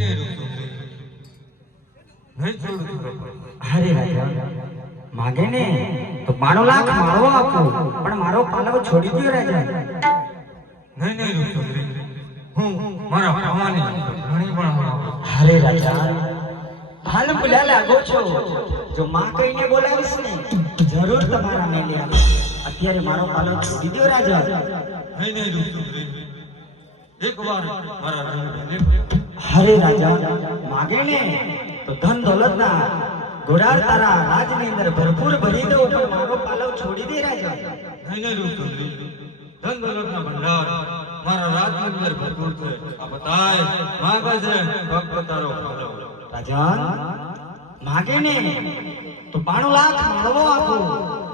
નહીં. અરે રાજા માગે ને તો મારો લાખ મારો આપો પણ મારો પાલવ છોડી દો રાજા. નહીં નહીં રૂપસુંદરી હું મારા ભવાની ઘણી પણ અરે રાજા હાલ બોલ્યા લાગો છો. જો માં કહીને બોલાવીશ ને જરૂર તમારા મેલે અત્યારે મારો પાલવ છોડી દો રાજા. નહીં નહીં રૂપસુંદરી એકવાર મારા રંગને અરે રાજા માગે ને? તો ધન દોલત ના ઘોડાર તારા રાજની અંદર ભરપૂર ભરી દઉં પણ મારો પાલવ છોડી દે રાજા. નહીં નહીં રૂપસુંદરી ધન દોલતના ભંડાર મારા રાજની અંદર ભરપૂર છે. આ બતાય માગે છે ભક્ત તારો પાલવ. રાજા માગે ને? તો બાણું લાખ માળવો આપો.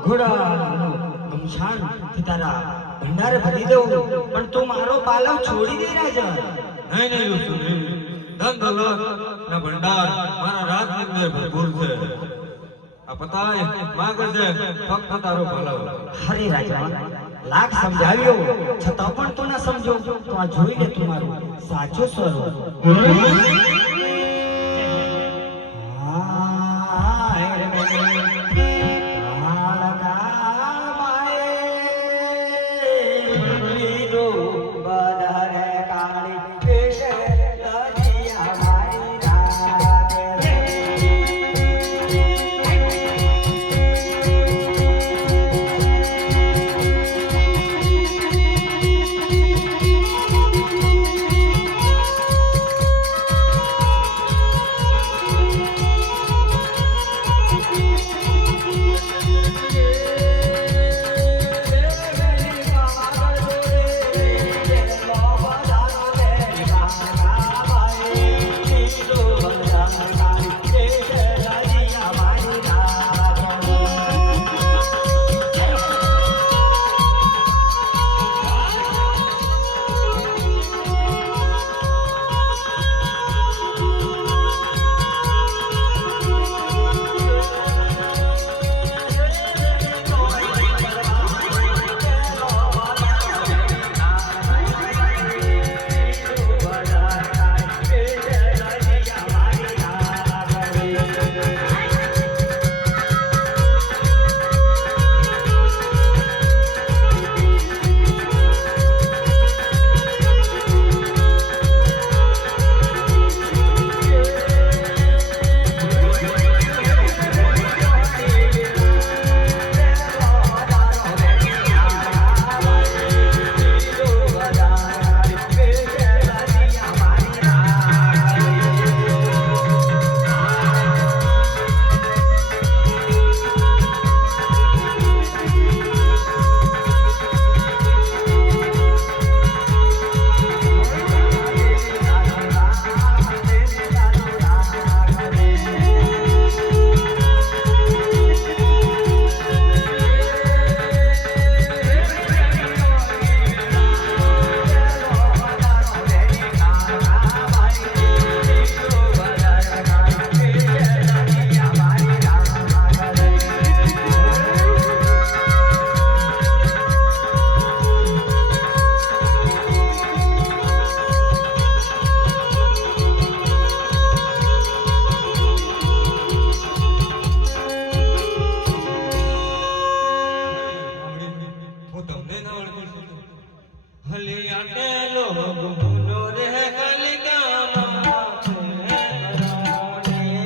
ઘોડા ગમશાન તારા ભંડાર ભરી દઉં. પણ તું મારો પાલવ છોડી દે રાજા. નહીં નહીં રૂપસુંદરી ધન દોલત ના ભંડાર મારા રાત અંદર ભરપૂર છે. આ બધાય માંગે છે ફક્ત તારો પાલવ. હરે રાજા લાખ સમજાવ્યો. છતાં પણ તું ના સમજો તો આ જોઈ લે તું મારું સાચું સ્વરૂપ. Bye. ભલે અટેલો